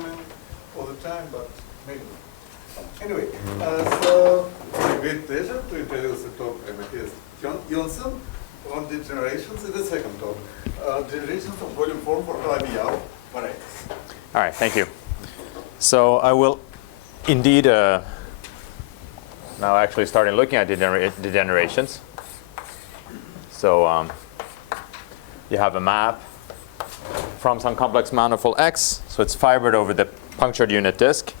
experiment all the time, but maybe not. Anyway, so it's a great pleasure to introduce the talk by Mattias Jonsson on degenerations in the second talk. Degenerations of volume form for Calabi-Yau varieties. All right, thank you. So I will indeed now actually starting looking at degenerations. So you have a map from some complex manifold X. So it's fibered over the punctured unit disk.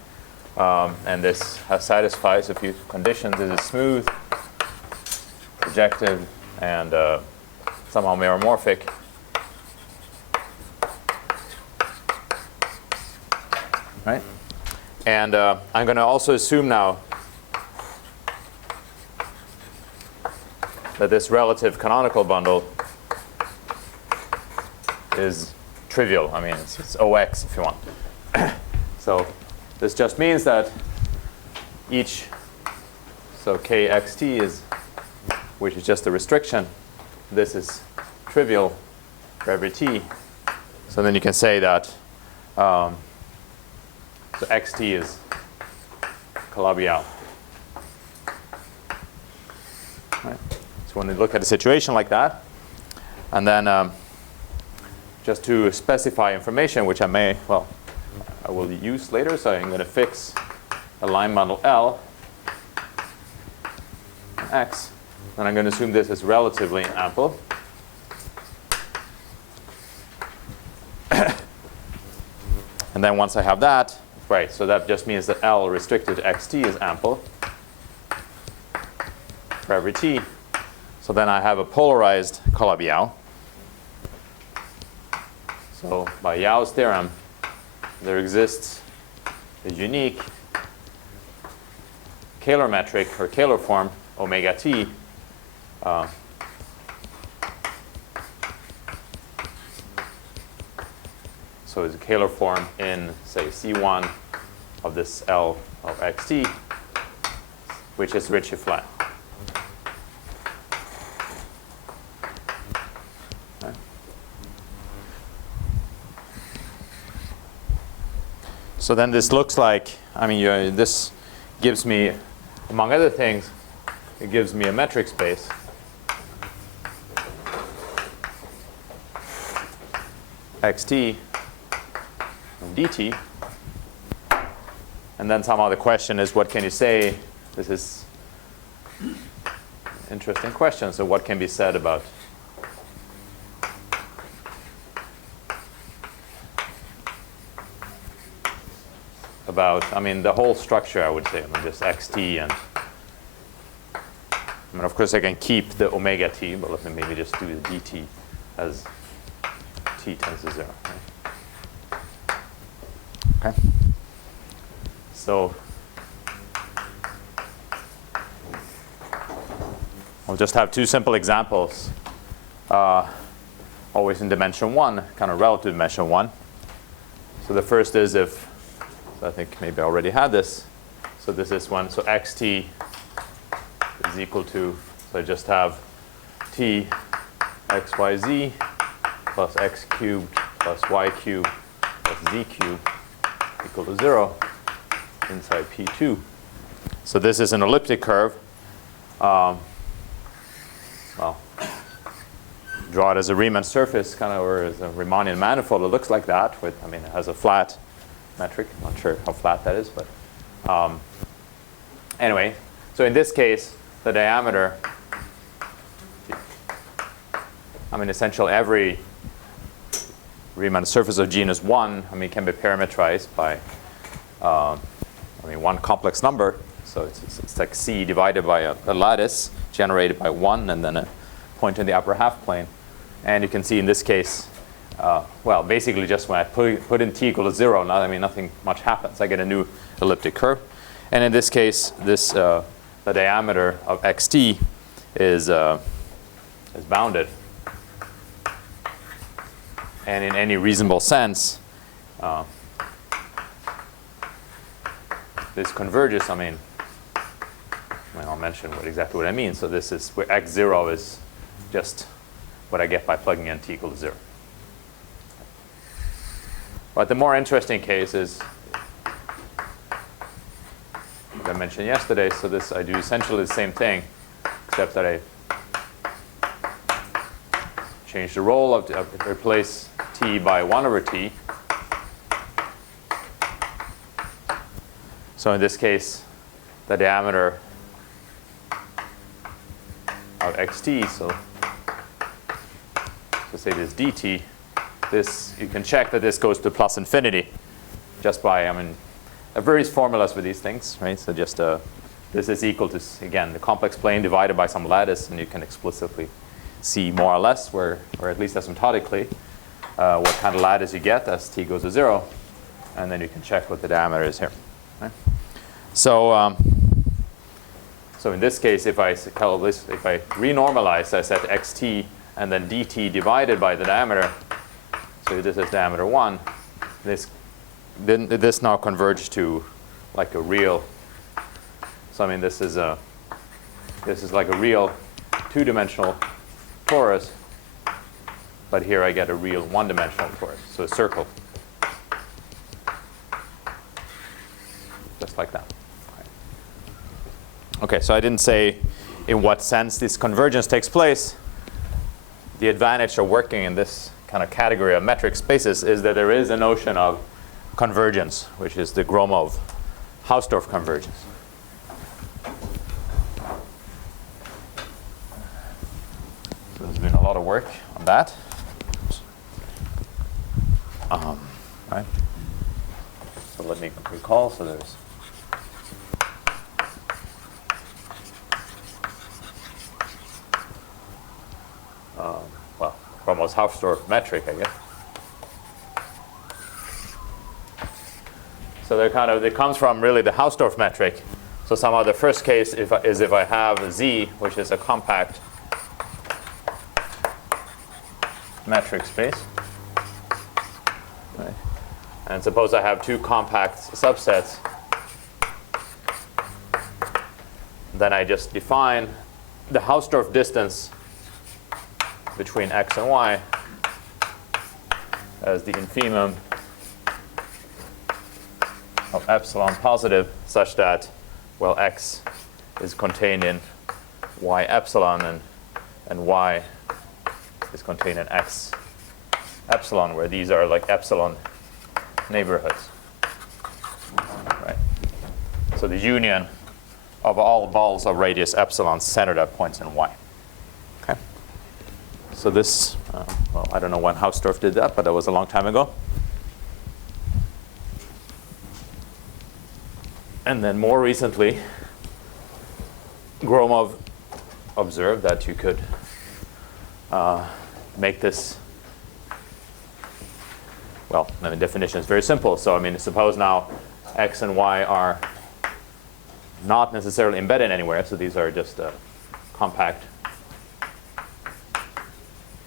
And this satisfies a few conditions. This is smooth, projective, and somehow meromorphic. Right? And I'm going to also assume now that this relative canonical bundle is trivial. I mean, it's OX if you want. So this just means that each, so kxt is, which is just a restriction, this is trivial for every t. So then you can say that so xt is Calabi-Yau. Right. So when you look at a situation like that, and then just to specify information, which I will use later, so I'm going to fix a line bundle L X, and I'm going to assume this is relatively ample. And then once I have that, right, so that just means that L restricted to xt is ample for every t. So then I have a polarized Calabi-Yau. So by Yau's theorem, there exists a unique calorimetric or Kähler form omega t so it's a Kähler form in, say, C1 of this L of xt, which is Ricci flat. Right. So then this looks like, I mean, this gives me, among other things, it gives me a metric space. Xt dt. And then somehow the question is, what can you say? This is an interesting question. So what can be said about I mean, the whole structure, I would say. I mean, just xt and, I mean, of course, I can keep the omega t, but let me maybe just do the dt as t tends to 0. Okay. So I'll just have two simple examples, always in dimension 1, kind of relative dimension 1. So the first is if, so I think maybe I already had this. So this is one. So xt is equal to, so I just have t xyz plus x cubed plus y cubed plus z cubed equal to 0 inside P2. So this is an elliptic curve. Well, draw it as a Riemann surface, kind of, or as a Riemannian manifold. It looks like that. With, I mean, it has a flat metric. I'm not sure how flat that is, but anyway. So in this case, the diameter, I mean, essentially every Riemann surface of genus 1, I mean, can be parametrized by, I mean, one complex number. So it's like C divided by a lattice generated by 1 and then a point in the upper half plane. And you can see in this case, well, basically just when I put in t equal to 0, I mean, nothing much happens. I get a new elliptic curve. And in this case, this the diameter of xt is bounded. And in any reasonable sense, this converges. I mean, I'll mention exactly what I mean. So this is where x0 is just what I get by plugging in t equal to 0. But the more interesting case is, as I mentioned yesterday, so this I do essentially the same thing, except that I change the role of replace t by 1 over t. So in this case, the diameter of xt, so say this dt, this you can check that this goes to plus infinity just by, there are various formulas for these things, right? So just this is equal to, again, the complex plane divided by some lattice, and you can explicitly see more or less, or at least asymptotically, what kind of lattice you get as t goes to 0, and then you can check what the diameter is here. Right? So, so in this case, if I renormalize, I set xt and then dt divided by the diameter, so this is diameter 1, this now converges to like a real. So this is like a real 2-dimensional torus, but here I get a real 1-dimensional torus, so a circle, just like that. Okay, so I didn't say in what sense this convergence takes place. The advantage of working in this kind of category of metric spaces is that there is a notion of convergence, which is the Gromov-Hausdorff convergence. So there's been a lot of work on that. Right. So let me recall. So there's Gromov-Hausdorff metric, I guess. So it comes from really the Hausdorff metric. So somehow the first case is if I have Z, which is a compact metric space. Right. And suppose I have 2 compact subsets. Then I just define the Hausdorff distance between x and y as the infimum of epsilon positive, such that, well, x is contained in y epsilon and y is contained in x epsilon, where these are like epsilon neighborhoods. Right. So the union of all balls of radius epsilon centered at points in y. Okay. So this, well, I don't know when Hausdorff did that, but that was a long time ago. And then more recently, Gromov observed that you could make this, well, the definition is very simple. So suppose now x and y are not necessarily embedded anywhere, so these are just compact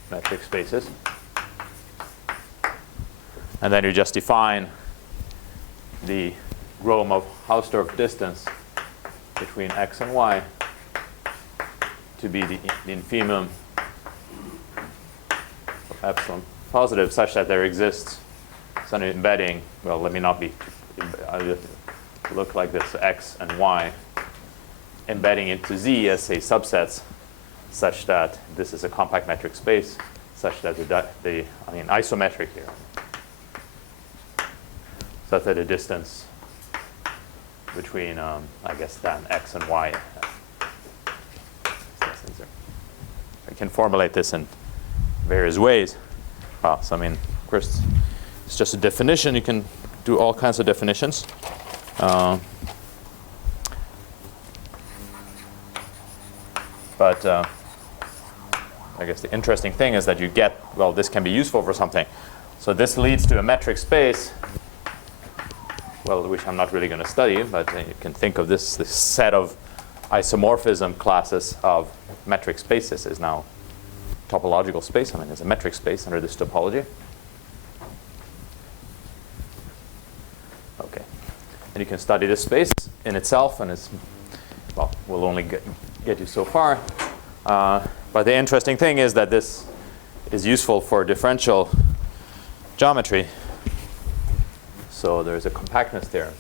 metric spaces. And then you just define the Gromov-Hausdorff distance between x and y to be the infimum of epsilon positive, such that there exists some embedding. Well, let me not be. I'll just look like this: x and y embedding into z as say subsets, such that this is a compact metric space, such that isometric here, such that the distance between, I guess, then x and y. I can formulate this in various ways. Well, so of course, it's just a definition. You can do all kinds of definitions. But I guess the interesting thing is that you get, well, this can be useful for something. So this leads to a metric space, well, which I'm not really going to study, but you can think of this set of isomorphism classes of metric spaces is now topological space. It's a metric space under this topology. Okay. And you can study this space in itself, and it's, well, we'll only get you so far. But the interesting thing is that this is useful for differential geometry. So there's a compactness theorem.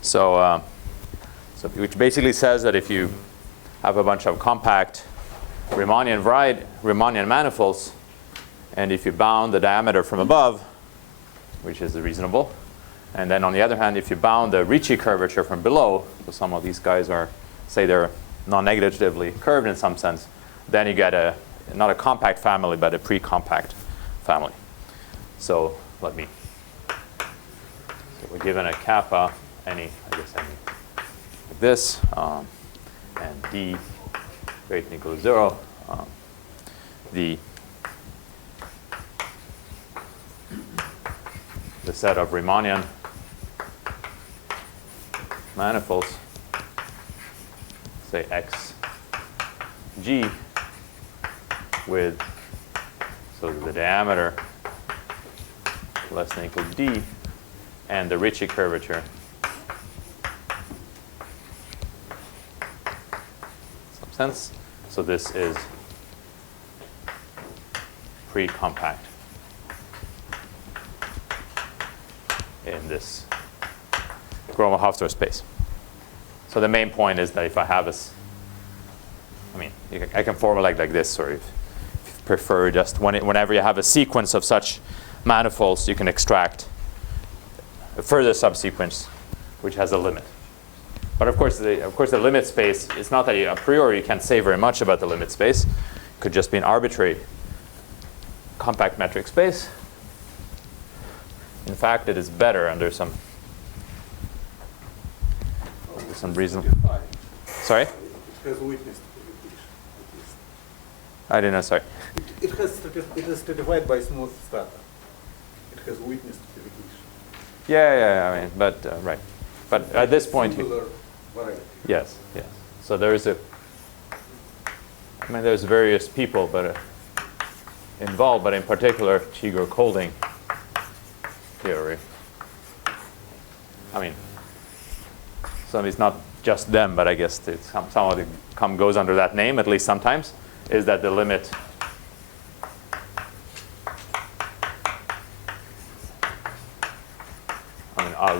So, which basically says that if you have a bunch of compact Riemannian manifolds, and if you bound the diameter from above, which is reasonable, and then on the other hand, if you bound the Ricci curvature from below, so some of these guys are, say they're non-negatively curved in some sense, then you get not a compact family, but a pre-compact family. So so we're given a kappa, any like this, and d greater than equal to 0, the set of Riemannian manifolds, say xg, with so the diameter less than equal to d, and the Ricci curvature some sense. So this is pre-compact in this Gromov-Hausdorff space. So the main point is that if I have this, I can formulate like this, or if you prefer, just whenever you have a sequence of such manifolds, you can extract a further subsequence which has a limit. But of course, the limit space, it's not that a priori you can't say very much about the limit space. It could just be an arbitrary compact metric space. In fact, it is better under some reason. Sorry? It has witness stratification. I didn't know, sorry. It is stratified by smooth strata. It has witness stratification. Yeah, but right. But at this point, yes. So there's there's various people involved, but in particular, Chigurh-Kolding theory. So it's not just them, but I guess some of it goes under that name, at least sometimes, is that the limit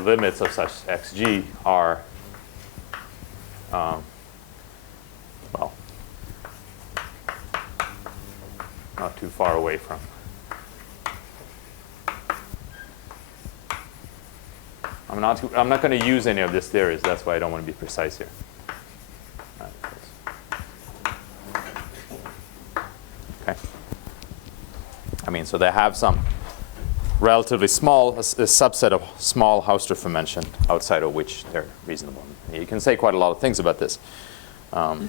limits of such xg are not too far away from. I'm not going to use any of these theories. That's why I don't want to be precise here. Okay. So they have some relatively small, a subset of small Hausdorff dimension outside of which they're reasonable. You can say quite a lot of things about this. Right.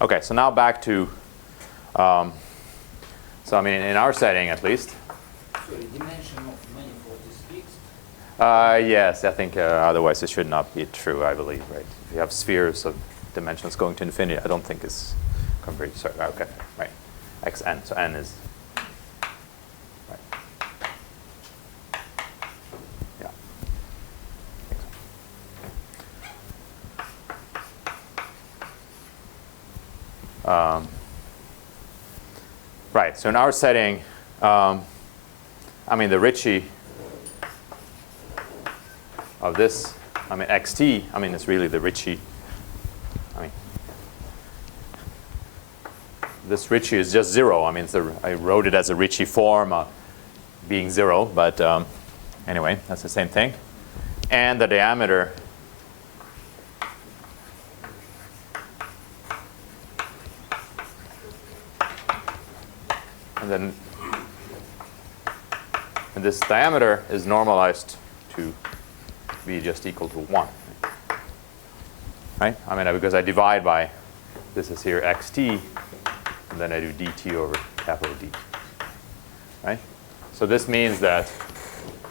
Okay, so now back to, in our setting at least. So the dimension of manifold is fixed? Yes, I think otherwise it should not be true, I believe, right? If you have spheres of dimensions going to infinity, I don't think it's converged. Sorry, okay, right. Xn, so n is, right. Yeah. Right, so in our setting, the Ricci of this, xt, it's really the Ricci, this Ricci is just 0. I wrote it as a Ricci form being 0, but anyway, that's the same thing. And the diameter and this diameter is normalized to be just equal to 1. Right? Because I divide by, this is here xt, and then I do dt over capital D. Right? So this means that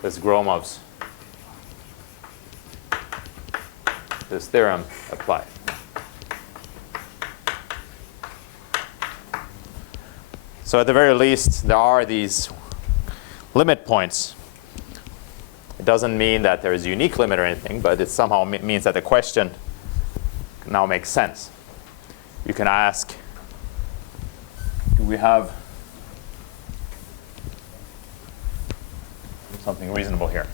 this Gromov's, this theorem applies. So at the very least, there are these limit points. It doesn't mean that there is a unique limit or anything, but it somehow means that the question now makes sense. You can ask, do we have something reasonable here?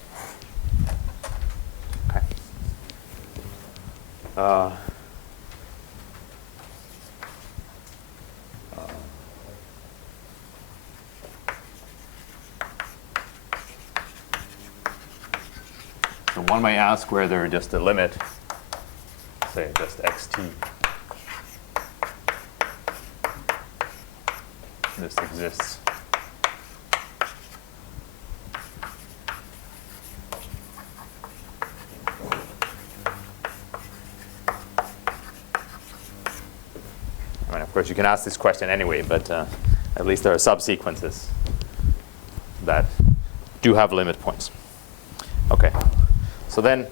Okay. So one may ask whether just a limit, say just xt, this exists. I mean, of course, you can ask this question anyway, but at least there are subsequences that do have limit points. Okay. So then,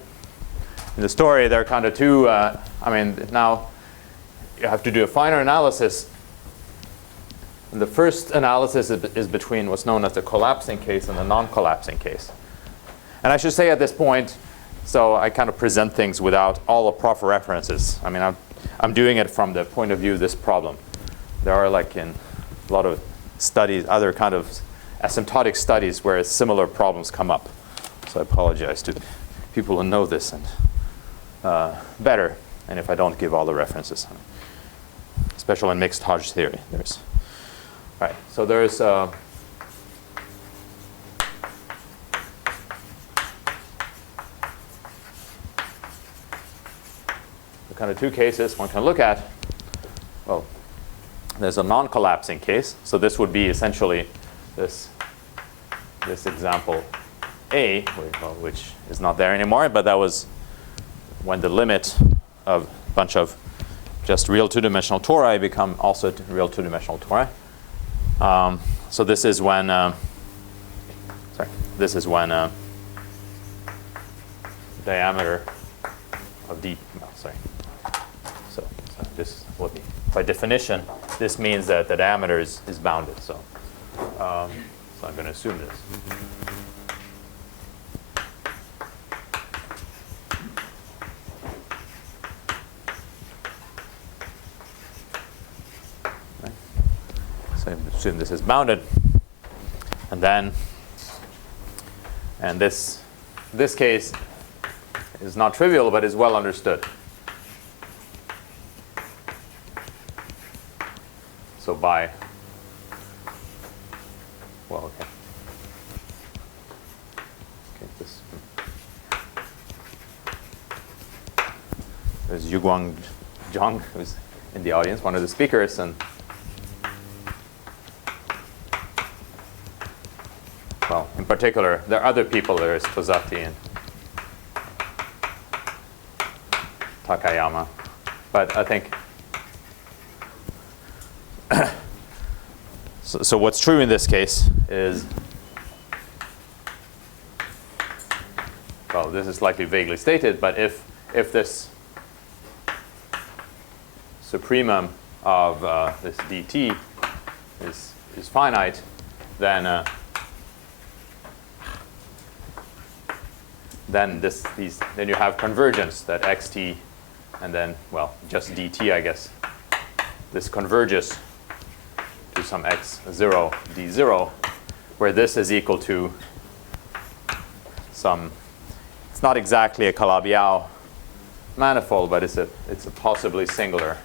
in the story, there are kind of two, now you have to do a finer analysis. And the first analysis is between what's known as the collapsing case and the non-collapsing case. And I should say at this point, so I kind of present things without all the proper references. I mean, I'm doing it from the point of view of this problem. There are, like in a lot of studies, other kind of asymptotic studies where similar problems come up. So I apologize to people who know this and better, and if I don't give all the references, especially in mixed Hodge theory. Right. So there's the kind of two cases one can look at. Well, there's a non-collapsing case. So this would be essentially this example A, which is not there anymore, but that was when the limit of a bunch of just real two-dimensional tori become also real two-dimensional tori. So this is when diameter of d. So this would be, by definition, this means that the diameter is bounded. So I'm going to assume this. So assume this is bounded, and this case is not trivial, but is well understood. So okay. There's Yuguang Zhang, who's in the audience, one of the speakers, and well, in particular, there are other people. There is Tosati and Takayama. But I think, so what's true in this case is, well, this is slightly vaguely stated, but if this supremum of this dt is finite, then then you have convergence, that xt, and then, well, just dt, I guess. This converges to some x0 d0, where this is equal to some, it's not exactly a Calabi-Yau manifold, but it's a possibly singular.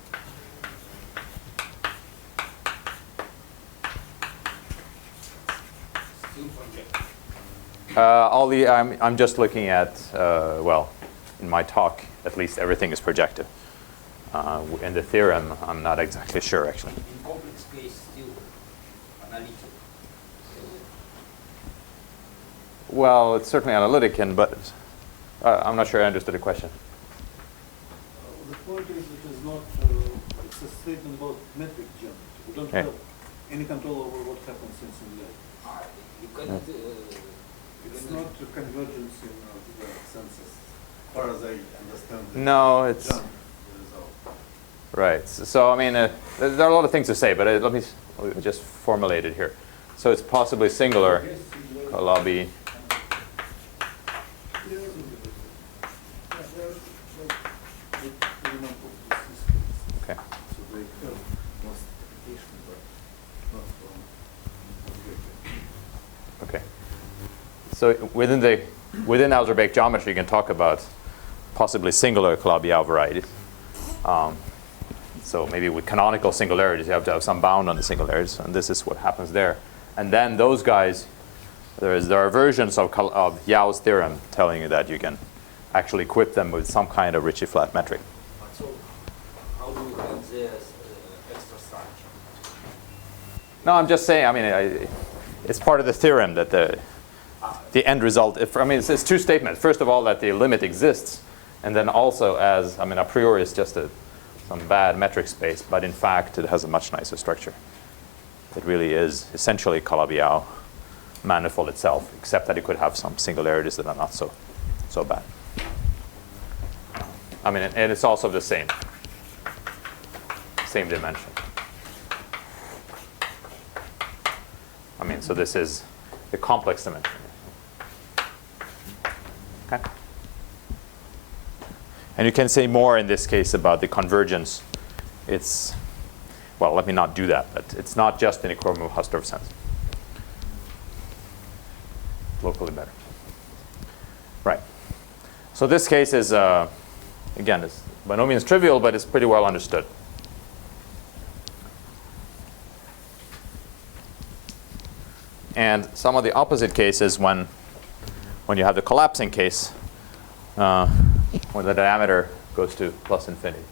I'm just looking at, well, in my talk, at least everything is projective. In the theorem, I'm not exactly sure, actually. In complex case, still analytic. Well, it's certainly analytic, but I'm not sure I understood the question. The point is it is not, it's a statement about metric geometry. We don't have any control over what happens in simulation. You cannot. It's not a convergence in the sense as far as I understand. No, it's right. So I mean, there are a lot of things to say, but let me we just formulated here. So it's possibly singular, Calabi. Okay. Okay. So within algebraic geometry, you can talk about possibly singular Calabi-Yau varieties. So maybe with canonical singularities, you have to have some bound on the singularities, and this is what happens there. And then those guys, there are versions of Yau's theorem telling you that you can actually equip them with some kind of Ricci flat metric. So how do you get this extra structure? No, I'm just saying, I mean, it's part of the theorem that the end result, it's two statements. First of all, that the limit exists, and then also as, a priori it's just some bad metric space, but in fact it has a much nicer structure. It really is essentially Calabi-Yau manifold itself, except that it could have some singularities that are not so bad. And it's also the same dimension. So this is the complex dimension. Okay. And you can say more in this case about the convergence. Well, let me not do that, but it's not just in a Koromov-Hausdorff sense. Locally better. Right. So this case is, again, is by no means trivial, but it's pretty well understood. And some of the opposite cases when you have the collapsing case, when the diameter goes to plus infinity.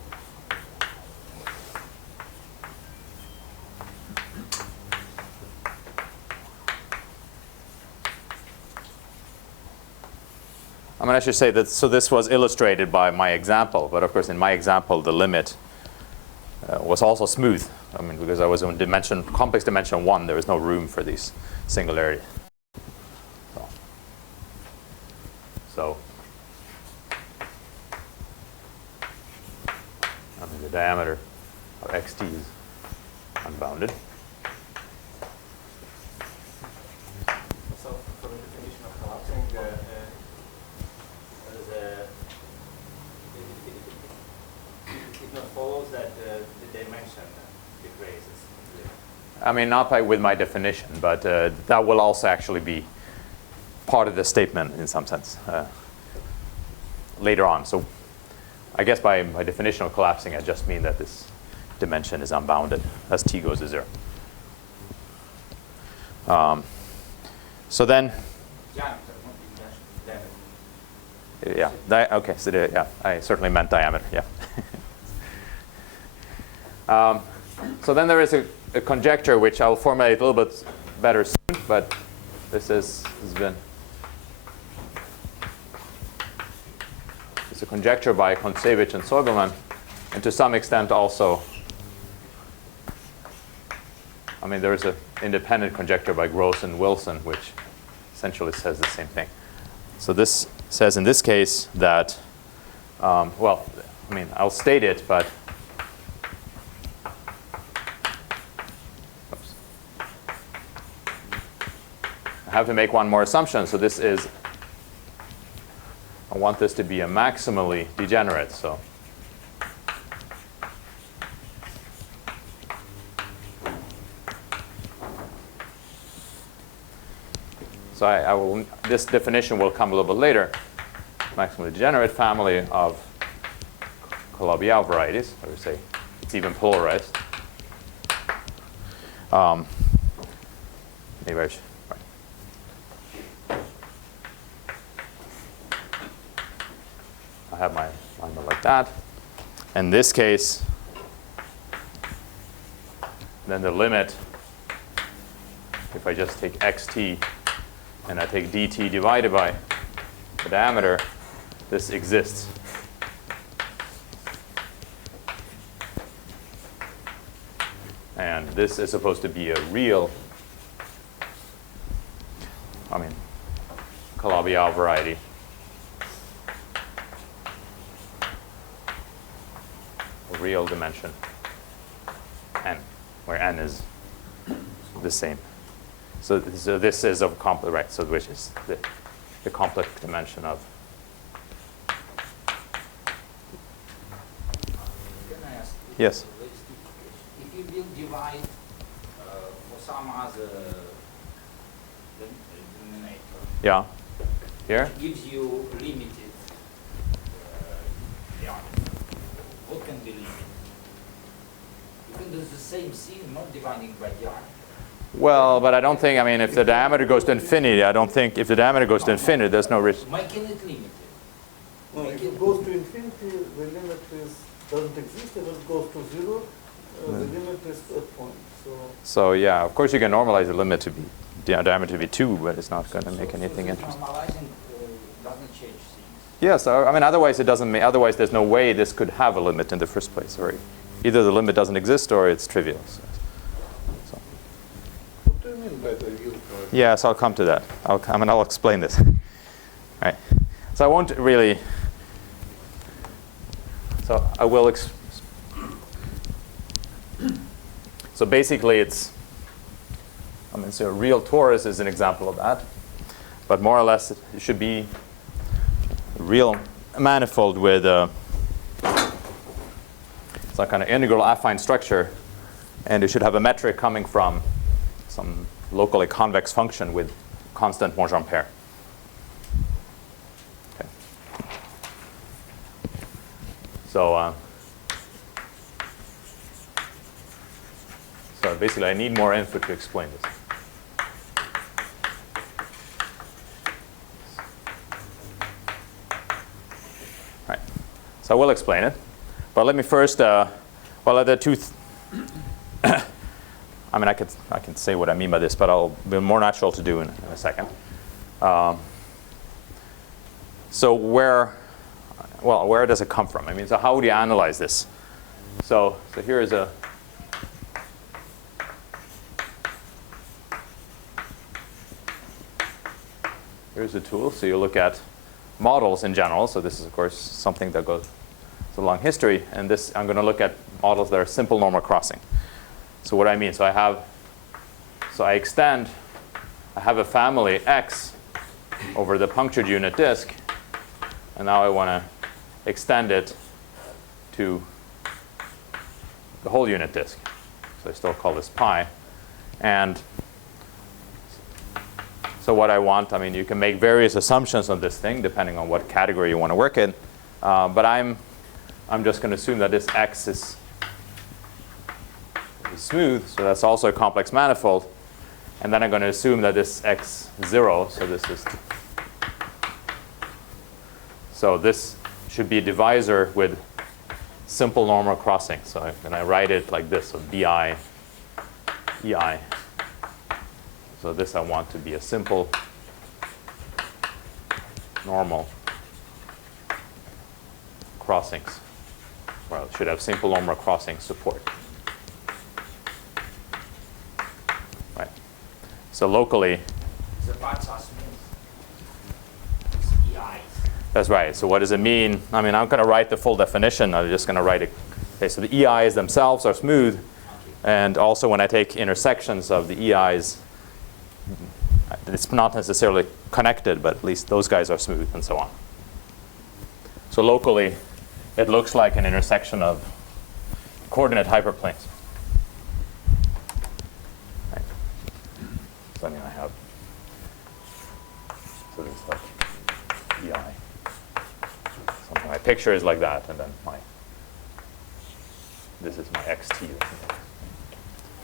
I should say that, so this was illustrated by my example, but of course in my example the limit was also smooth. Because I was in complex dimension 1, there was no room for these singularities. So the diameter of xt is unbounded. So for the definition of collapsing, it not follows that the dimension decreases. Not with my definition, but that will also actually be part of the statement in some sense later on. So I guess by my definition of collapsing, I just mean that this dimension is unbounded as t goes to 0. So then, yeah, okay, so yeah, I certainly meant diameter, yeah. So then there is a conjecture which I will formulate a little bit better soon, but this it's a conjecture by Kontsevich and Soibelman, and to some extent also, there is an independent conjecture by Gross and Wilson, which essentially says the same thing. So this says in this case that, I'll state it, but I have to make one more assumption. So this is, I want this to be a maximally degenerate. So this definition will come a little bit later. Maximally degenerate family of Calabi-Yau varieties. I would say it's even polarized. Maybe I should. Right. I have my alignment like that. In this case, then the limit, if I just take xt and I take dt divided by the diameter, this exists. And this is supposed to be a real, Calabi-Yau variety. A real dimension n, where n is the same. So this is of complex, right? So which is the complex dimension of. Can I ask? Yes. A very stupid question. If you will divide for some other denominator, Yeah. Here. it gives you limited yard. What can be limited? You can do the same thing, not dividing by yard. Well, but I don't think, I mean, if the diameter goes to infinity, I don't think, if the diameter goes to infinity, there's no risk. Why can it limit it? No, if it goes to infinity, the limit doesn't exist. If it goes to 0, the limit is a point. So yeah, of course you can normalize the limit to be, diameter to be 2, but it's not going to make anything interesting. Normalizing doesn't change things. Yes, I mean, otherwise it doesn't, otherwise there's no way this could have a limit in the first place. Or either the limit doesn't exist or it's trivial. So. What do you mean by the yield curve? Yes, I'll come to that. I'll explain this. Right. So I won't really. So I will. So basically, it's. I mean, so a real torus is an example of that, but more or less it should be a real manifold with some kind of integral affine structure, and it should have a metric coming from some locally convex function with constant Morgan pair. Okay. So basically I need more input to explain this. Right. So I will explain it, but let me first. Well, there are two. I mean, I can say what I mean by this, but it'll be more natural to do in a second. So where does it come from? I mean, so how would you analyze this? So here's a. Here's a tool. So you look at models in general. So this is, of course, something that goes it's a long history. And this, I'm going to look at models that are simple normal crossing. So what I mean, I have a family X over the punctured unit disk. And now I want to extend it to the whole unit disk. So I still call this pi. And so what I want, I mean, you can make various assumptions on this thing depending on what category you want to work in. But I'm just going to assume that this X is smooth, so that's also a complex manifold. And then I'm going to assume that this X0, so this should be a divisor with simple normal crossing. So I write it like this, so DI, EI. So this I want to be a simple normal crossings. Well, it should have simple normal crossing support. Right. So locally. The parts are smooth. It's EIs. That's right. So what does it mean? I mean, I'm going to write the full definition. I'm just going to write it. Okay, so the EIs themselves are smooth. And also when I take intersections of the EIs, it's not necessarily connected, but at least those guys are smooth and so on. So locally, it looks like an intersection of coordinate hyperplanes. Right. So I mean, I have, so there's like EI. Something my picture is like that, and then this is my XT.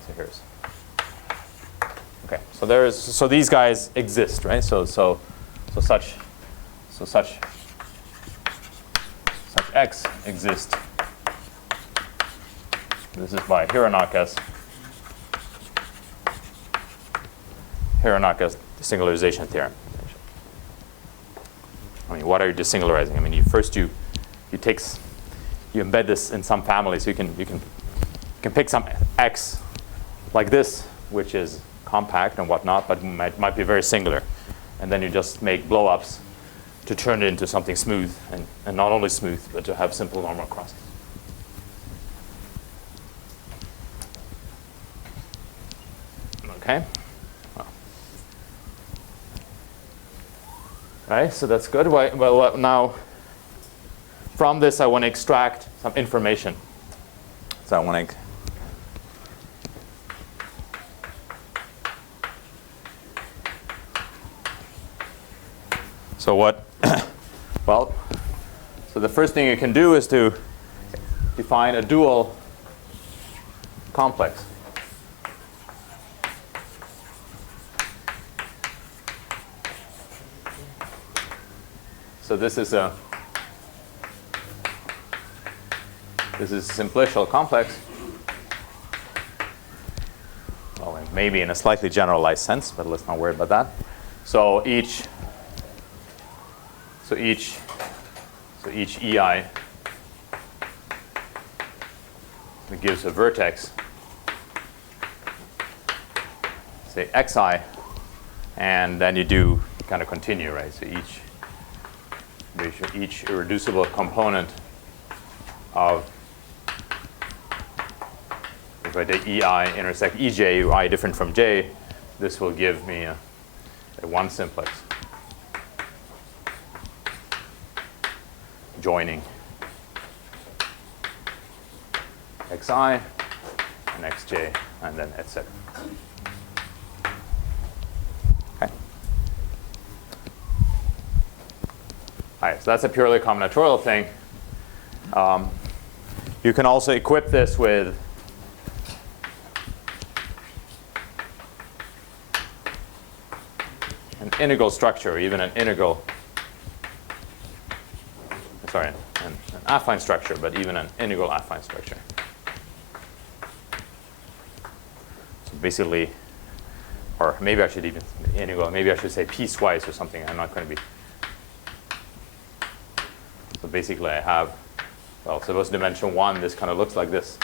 So here's. Okay, so these guys exist, right? So such X exists. This is by Hironaka's desingularization theorem. I mean, what are you desingularizing? I mean, you embed this in some family, so you can pick some X like this, which is compact and whatnot, but might be very singular. And then you just make blow-ups to turn it into something smooth, and not only smooth, but to have simple normal crossing. Okay. Right, so that's good. Well, now from this I want to extract some information. So I want to so what well, so the first thing you can do is to define a dual complex. So this is a simplicial complex. Well, maybe in a slightly generalized sense, but let's not worry about that. So each EI gives a vertex, say xi, and then you kind of continue, right? So each irreducible component of, if I take EI intersect EJ, I different from J, this will give me a one simplex joining xi and xj, and then etc. Okay. All right, so that's a purely combinatorial thing. You can also equip this with an integral structure, or even an integral, sorry, an affine structure, but even an integral affine structure. So basically, or maybe I should even integral, maybe I should say piecewise or something. I'm not going to be. So basically I have, well, suppose dimension 1, this kind of looks like this.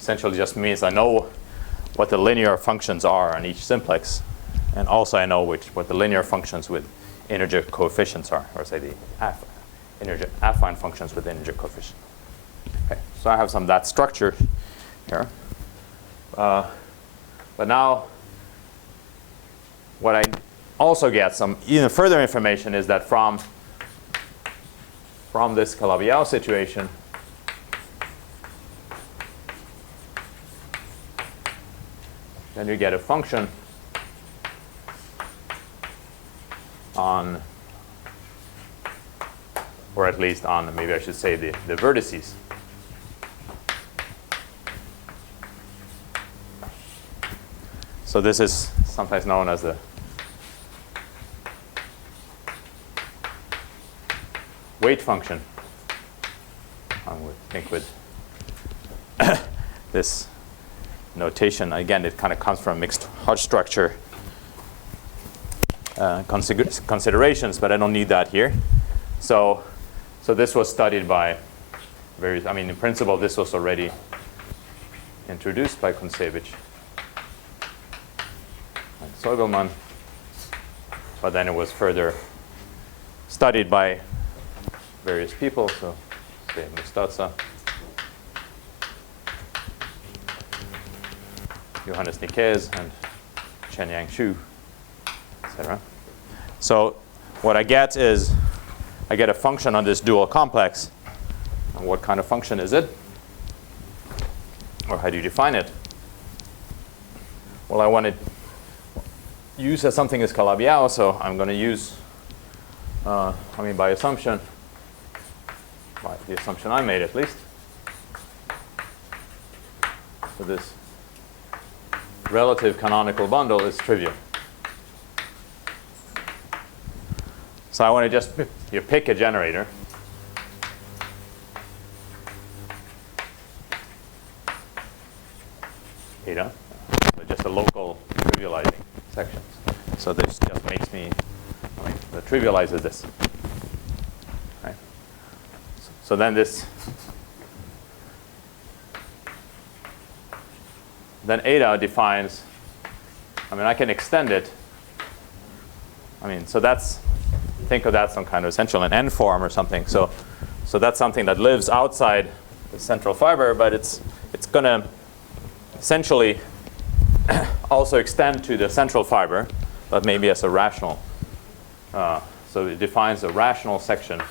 Essentially just means I know what the linear functions are on each simplex, and also I know what the linear functions with integer coefficients are, or say the affine functions with integer coefficient. Okay, so I have some of that structure here. But now what I also get some even further information is that from this Calabi-Yau situation, then you get a function on, or at least on, maybe I should say the vertices. So this is sometimes known as the weight function. I would think with this notation, again, it kind of comes from mixed Hodge structure considerations, but I don't need that here. So this was studied by various, I mean, in principle, this was already introduced by Kontsevich and Sogelman, but then it was further studied by various people, so say Mustaza, Johannes Nikes, and Chen-Yang Xu, etc. So what I get is I get a function on this dual complex. And what kind of function is it? Or how do you define it? Well, I want to use as something as Calabi-Yau, so I'm going to use, by assumption, by the assumption I made at least, so this relative canonical bundle is trivial. So I want to just pick a generator. Eta, so just a local trivializing sections. So this just makes me, that trivializes this. Right? So then then eta defines, I can extend it. So that's, think of that some kind of essential an N form or something. So that's something that lives outside the central fiber, but it's going to essentially also extend to the central fiber, but maybe as a rational. So it defines a rational section.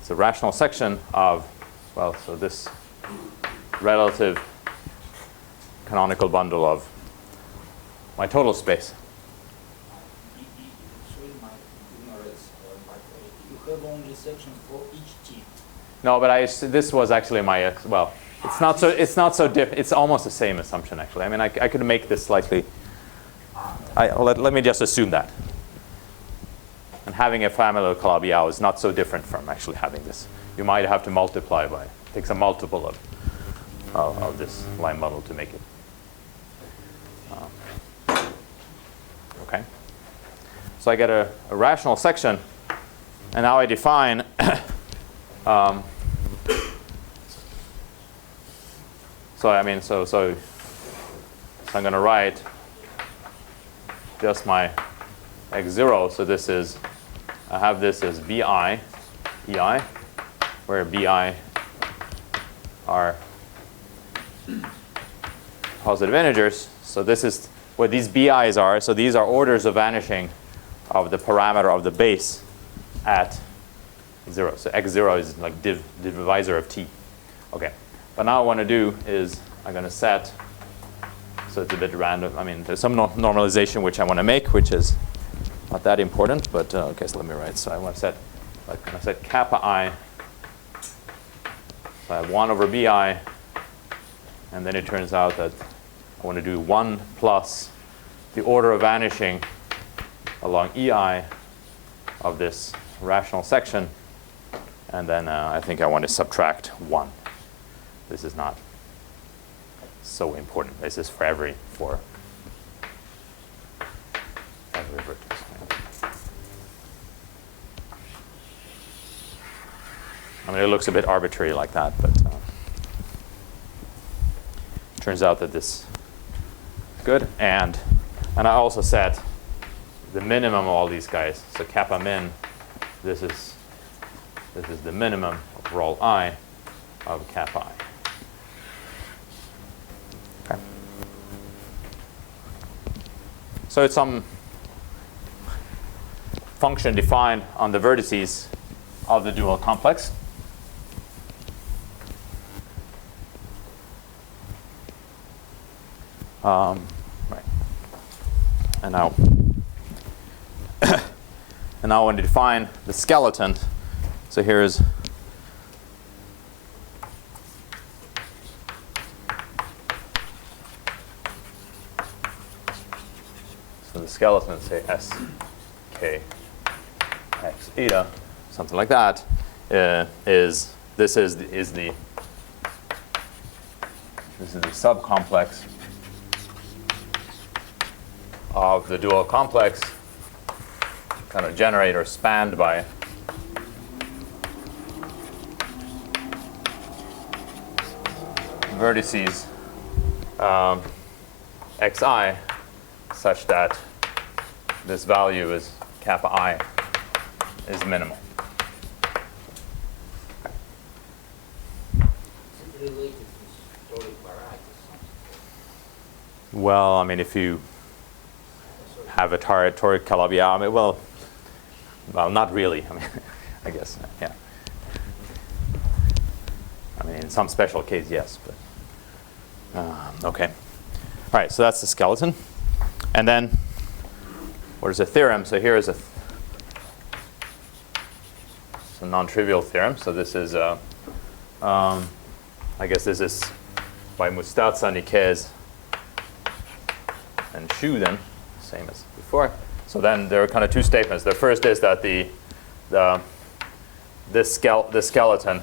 It's a rational section of, well, so this relative canonical bundle of my total space. Sorry, my ignorance, but you have only section for each T. No, but this was actually my, well, it's not so diff. It's almost the same assumption, actually. I mean, I could make this slightly. Let me just assume that. And having a family of Calabi-Yau is not so different from actually having this. You might have to multiply by, take some multiple of this line model to make it. Okay. So I get a rational section, and now I define so I mean, so I'm going to write just my x0. So this is, I have this as bi, ei, where bi are positive integers. So this is what these bi's are. So these are orders of vanishing of the parameter of the base at 0. So x0 is like divisor of t. Okay. But now what I want to do is I'm going to set, so it's a bit random. I mean, there's some normalization which I want to make, which is not that important. But okay, so let me write. So I want to set, I'm going to set kappa I. So I have 1 over bi. And then it turns out that I want to do 1 plus the order of vanishing along ei of this rational section. And then I think I want to subtract 1. This is not so important. This is for every vertex. I mean, it looks a bit arbitrary like that, but turns out that this is good. And I also set the minimum of all these guys. So kappa min, this is the minimum of rho I of kappa I. Okay. So it's some function defined on the vertices of the dual complex. Right. And now I want to define the skeleton. So here's the skeleton, say S, K, X, eta, something like that, is the subcomplex of the dual complex, kind of generated or spanned by vertices xi, such that this value is kappa I is minimal. Is it related to toric varieties? Well, I mean, if you have a toric Calabi-Yau, I mean, well, not really. I mean, I guess, yeah. I mean, in some special case, yes, but okay. All right, so that's the skeleton. And then, what is a theorem? So here is a non-trivial theorem. So this is, I guess this is by Mustatsa, Nikes, and Schuden, same as before. So then there are kind of two statements. The first is that this skeleton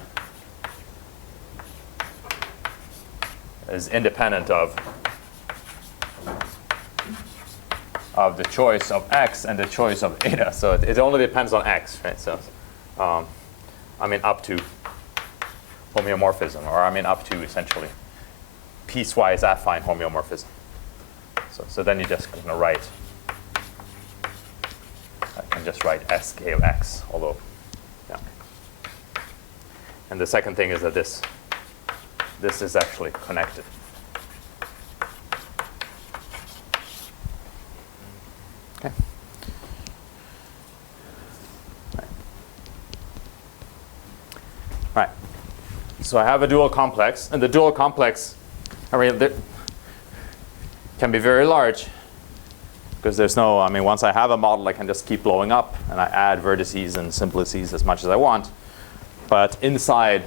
is independent of the choice of x and the choice of eta. So it only depends on x, right? So, I mean, up to homeomorphism, or I mean, up to essentially piecewise affine homeomorphism. So then you just kind of write, I can just write sk of x, although, yeah. And the second thing is that this is actually connected. Okay. Right. So I have a dual complex, and the dual complex, I mean, can be very large because there's no, I mean, once I have a model, I can just keep blowing up, and I add vertices and simplices as much as I want. But inside,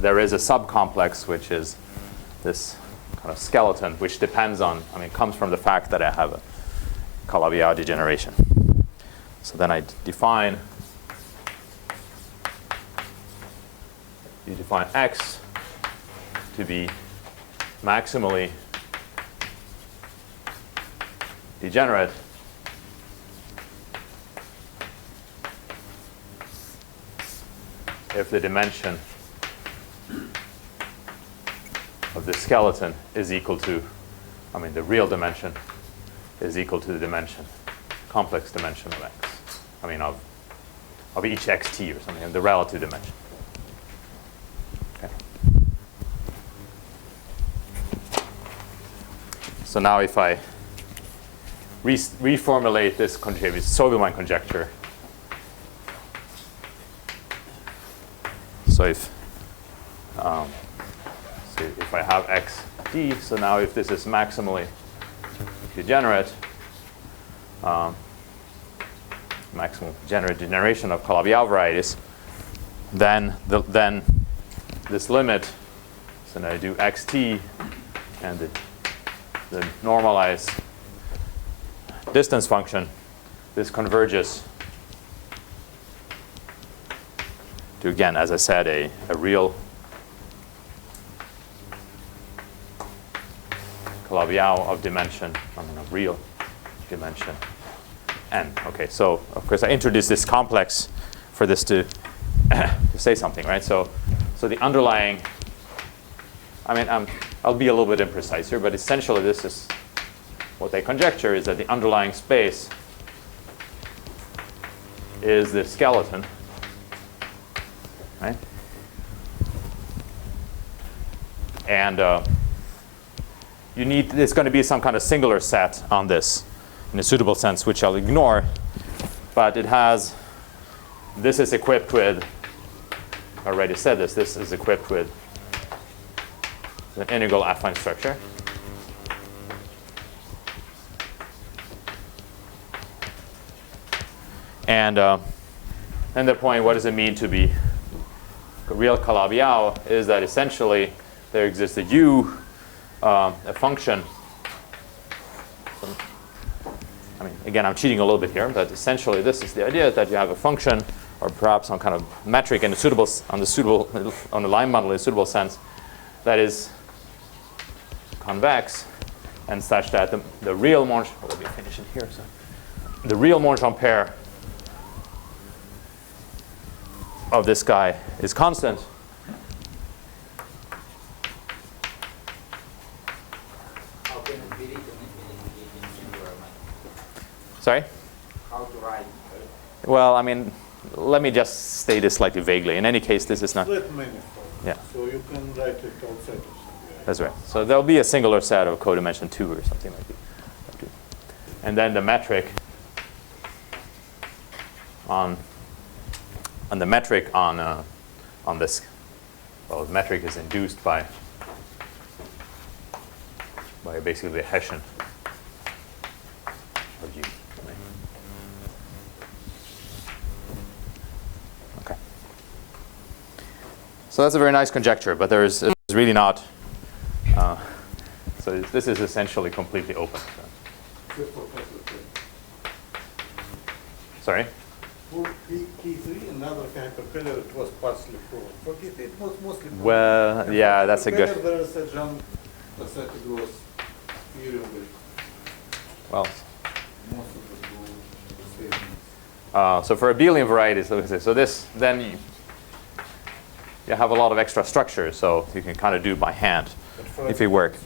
there is a subcomplex, which is this kind of skeleton, which depends on, I mean, comes from the fact that I have a Calabi-Yau degeneration. So then I define X to be maximally degenerate if the dimension of the skeleton is equal to, I mean, the real dimension is equal to the dimension, complex dimension of X. I mean, of each xt or something, the relative dimension. Okay. So now if I reformulate this Sogelman conjecture, so if I have xd, so now if this is maximally degenerate, maximum degeneration of Calabi-Yau varieties, then this limit, so now I do xt and the normalized distance function, this converges to, again, as I said, a real Calabi-Yau of dimension, I mean, of real dimension n. Okay, so of course I introduced this complex for this to say something, right? So the underlying, I mean, I'll be a little bit imprecise here, but essentially this is what they conjecture is that the underlying space is the skeleton, right? And there's going to be some kind of singular set on this in a suitable sense, which I'll ignore, but this is equipped with, I already said this is equipped with an integral affine structure. And the point, what does it mean to be a real Calabi-Yau, is that essentially there exists a u, a function. I mean, again, I'm cheating a little bit here, but essentially this is the idea that you have a function, or perhaps some kind of metric in a suitable, on the line model in a suitable sense, that is convex, and such that the real Monge, let me finish it here. So the real Monge-Ampere of this guy is constant. How can it be written in singular manner? Sorry? How to write? Well, I mean, let me just state this slightly vaguely. In any case, this is not. Split manifold. Yeah. So you can write it outside of something. That's right. So there'll be a singular set of codimension 2 or something like that. And then the metric on this, well, the metric is induced by basically the Hessian of G. Okay. So that's a very nice conjecture, but it's really not. So this is essentially completely open. So. Sorry? For P3, another hyperpollar, it was partially proven. For P3, it was mostly proven. Well, And yeah, for that's a good. hyperpollar, there is a John Passatiglos theory with Well. most of the statements. So for abelian varieties, so this, then you have a lot of extra structure, so you can kind of do by hand But for if you work.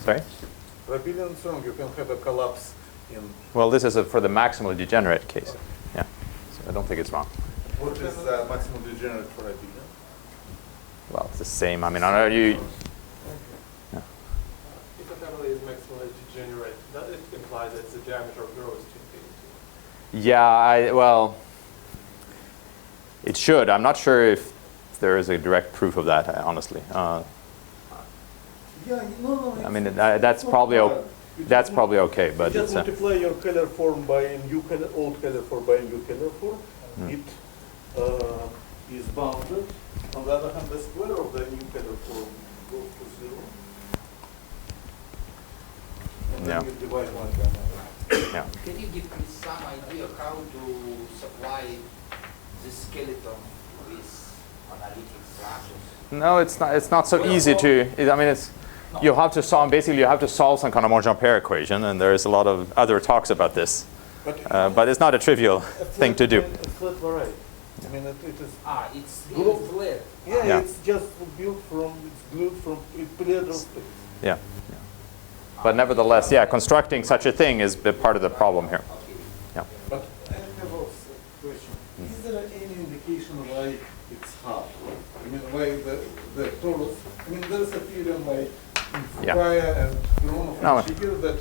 Sorry? For abelian song, you can have a collapse in. Well, this is for the maximally degenerate case. Yeah. So I don't think it's wrong. What is maximum degenerate for abelian? well, it's the same. I mean, I know you. Yeah. If a family is maximally degenerate, that it implies that the diameter of growth should be. Yeah, well, it should. I'm not sure if there is a direct proof of that, honestly. Yeah, no, I mean, that's probably okay, but You it's just multiply your Keller form by a new Keller, old Keller form by a new Keller form. It is bounded. On the other hand, the square of the new Keller form goes to 0. And Yeah. then you divide one by another. yeah. Can you give me some idea how to supply the skeleton with analytic structures? No, it's not so easy to. I mean, you have to solve. Basically, you have to solve some kind of Monge-Ampere equation, and there is a lot of other talks about this. But it's not a trivial thing to do. A flat variety. I mean, it is. It's Group. flat. Yeah, Yeah. it's just built from. It's glued from a plate of. Yeah. But nevertheless, yeah, constructing such a thing is a part of the problem here. Okay. But I have a question. Is there any indication why it's half? I mean, why the torus? I mean, there's a theorem by Yeah. Fire and Gromov No. and Shiger that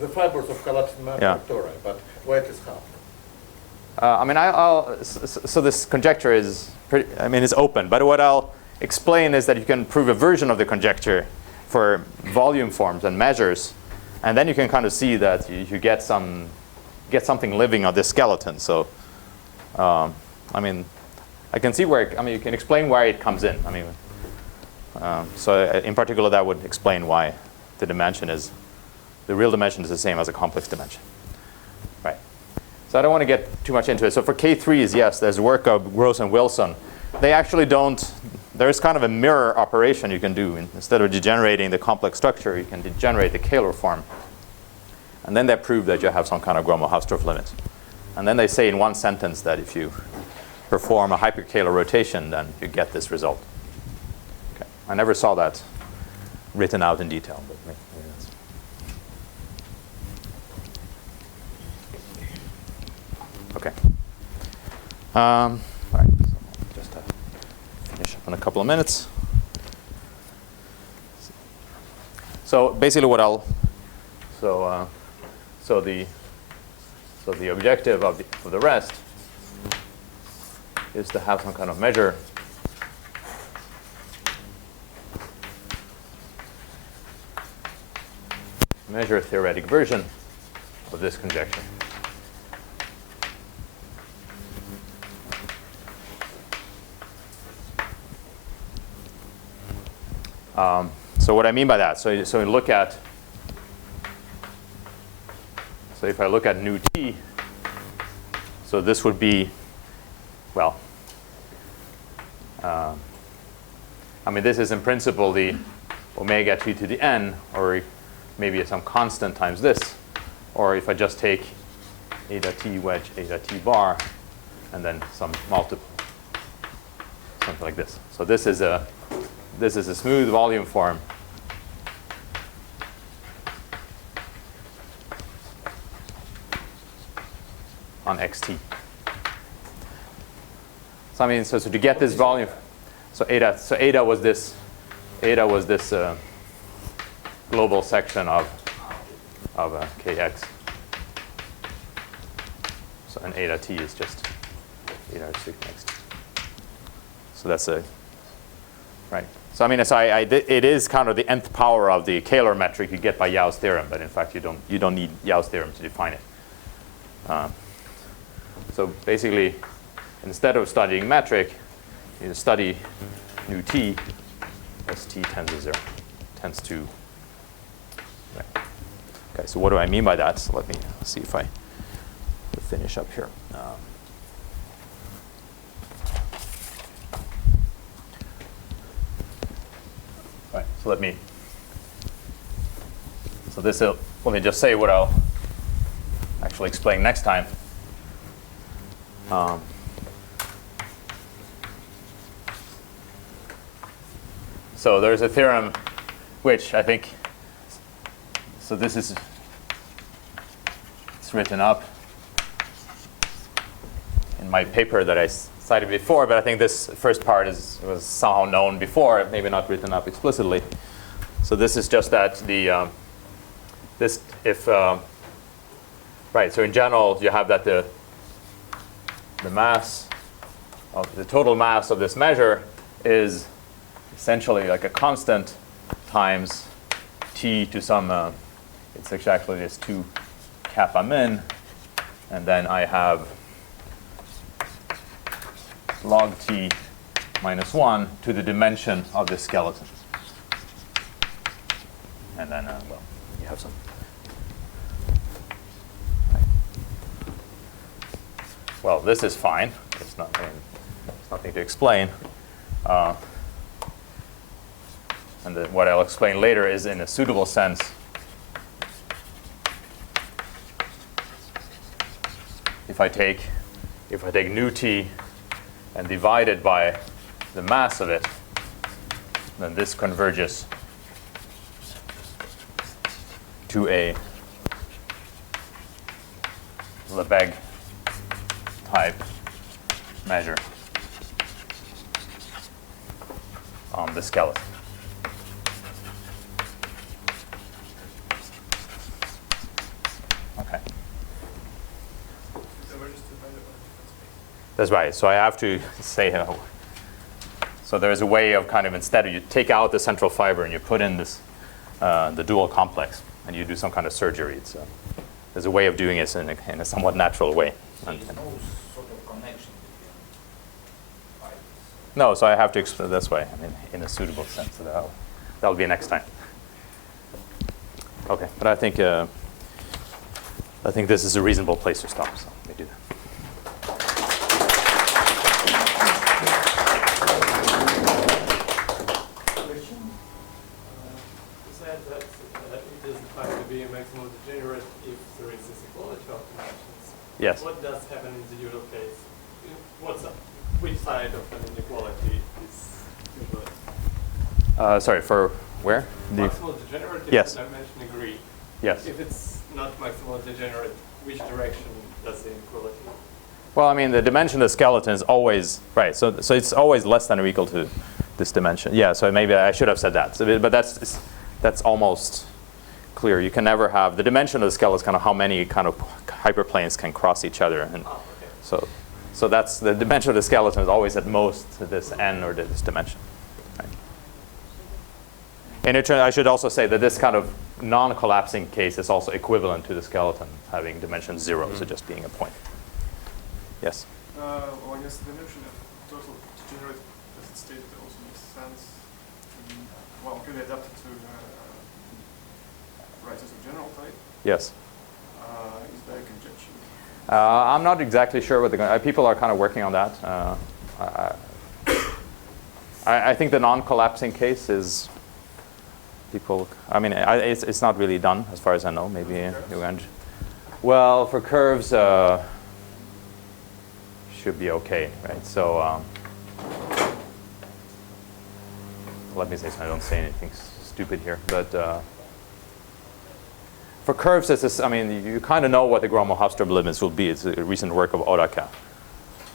the fibers of collapsing matter Yeah. are tori, but why it is half? I mean, so this conjecture is pretty. I mean, it's open. But what I'll explain is that you can prove a version of the conjecture for volume forms and measures, and then you can kind of see that you get something living on this skeleton. So, I mean, I can see where. I mean, you can explain where it comes in. I mean, so in particular, that would explain why the real dimension is the same as a complex dimension. Right. So I don't want to get too much into it. So for K3s, yes, there's work of Gross and Wilson. They actually don't. There's kind of a mirror operation you can do. Instead of degenerating the complex structure, you can degenerate the Kähler form. And then they prove that you have some kind of Gromov-Hausdorff limit. And then they say in one sentence that if you perform a hyper-Kähler rotation, then you get this result. Okay. I never saw that written out in detail. But maybe that's okay. All right. So just finish up in a couple of minutes. So basically, what I'll so the objective of the rest is to have some kind of measure theoretic version of this conjecture. So what I mean by that, so you look at, so if I look at nu t, so this would be, well, I mean, this is in principle the omega t to the n, or maybe some constant times this, or if I just take eta t wedge, eta t bar, and then some multiple, something like this. So this is a smooth volume form on xt. So I mean, so to get this volume, so eta was this global section of kx. So and eta t is just eta sigma xt. So that's a right. So I mean, it is kind of the nth power of the Kähler metric you get by Yau's theorem, but in fact you don't need Yau's theorem to define it. So basically, instead of studying metric, you study nu t as t tends to 0, tends to. Right. Okay, so what do I mean by that? So let me see if I finish up here. Right. So let me just say what I'll actually explain next time. So there's a theorem which I think, so this is, it's written up in my paper that I cited before, but I think this first part was somehow known before, maybe not written up explicitly. So this is just that the right. So in general, you have that the mass of the total mass of this measure is essentially like a constant times t to some. It's actually this 2 kappa min, and then I have log t minus 1 to the dimension of this skeleton. And then, well, you have some. Right. Well, this is fine. There's nothing to explain. And what I'll explain later is in a suitable sense. If I take nu t and divide it by the mass of it, then this converges to a Lebesgue type measure on the skeleton. Okay. That's right. So I have to say, so there's a way of kind of, instead of you take out the central fiber and you put in this, the dual complex, and you do some kind of surgery. There's a way of doing it in a somewhat natural way. So there's no sort of connection between fibers. No, so I have to explain this way, I mean, in a suitable sense. So that'll be next time. Okay, but I think this is a reasonable place to stop. So we do that. Be a maximal degenerate if there is this equality of dimensions. Yes. What does happen in the usual case? Which side of an inequality is usually? Sorry, for where? Maximal degenerate if yes. the dimension agree. Yes. If it's not maximal degenerate, which direction does the inequality? Well, I mean, the dimension of the skeleton is always, right, so it's always less than or equal to this dimension. Yeah, so maybe I should have said that. So, but that's almost clear. You can never have, the dimension of the skeleton is kind of how many kind of hyperplanes can cross each other. And so that's, the dimension of the skeleton is always at most this n or this dimension. Right? And I should also say that this kind of non-collapsing case is also equivalent to the skeleton having dimension 0, so just being a point. Yes? Well, I guess the notion of total degenerate as it's stated also makes sense. Well, can be adapted to writers of general type. Yes. Is there a conjecture? I'm not exactly sure what people are kind of working on that. I think the non-collapsing case is people. I mean, it's not really done as far as I know. Maybe well, for curves, should be okay, right? So let me say so I don't say anything stupid here, but. For curves, I mean, you kind of know what the Gromov-Hastrup limits will be. It's a recent work of Odaka.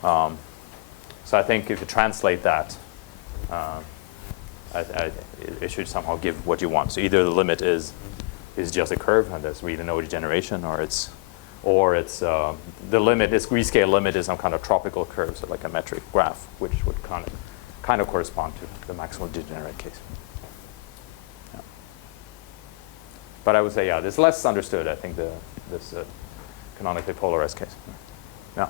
So I think if you translate that, it should somehow give what you want. So either the limit is just a curve, and there's really no degeneration, or it's the limit, this rescale limit is some kind of tropical curve, so like a metric graph, which would kind of correspond to the maximal degenerate case. But I would say, yeah, this is less understood, I think, this canonically polarized case. Yeah.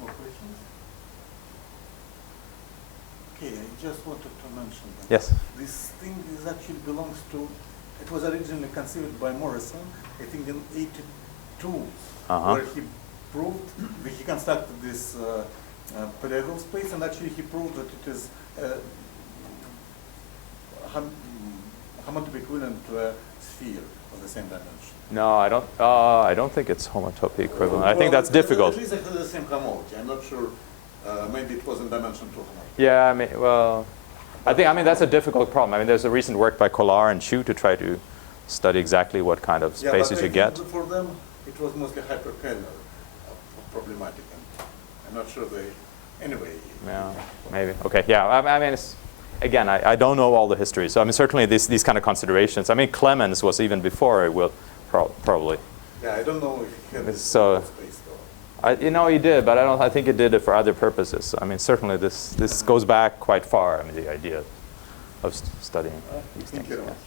More questions? Okay, I just wanted to mention that Yes. this thing actually belongs to, it was originally conceived by Morrison, I think in '82, where he proved, he constructed this Pythagorean space, and actually he proved that it is homotopy equivalent to a sphere of the same dimension. No, I don't think it's homotopy equivalent. I think that's difficult. At least it has the same homology. I'm not sure. Maybe it was in dimension 2 homology. Yeah, I mean, well, I mean, that's a difficult problem. I mean, there's a recent work by Kolar and Xu to try to study exactly what kind of spaces you get. For them, it was mostly hyperplanar problematic. And I'm not sure they, anyway. Yeah, maybe. Okay, yeah. I mean, it's, again, I don't know all the history. So I mean, certainly these kind of considerations. I mean, Clemens was even before it will probably. Yeah, I don't know if he had this So- space though. You know, he did, but I think he did it for other purposes. I mean, certainly this goes back quite far. I mean, the idea of studying these Thank things. you very yeah. much.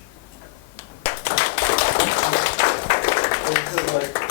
Like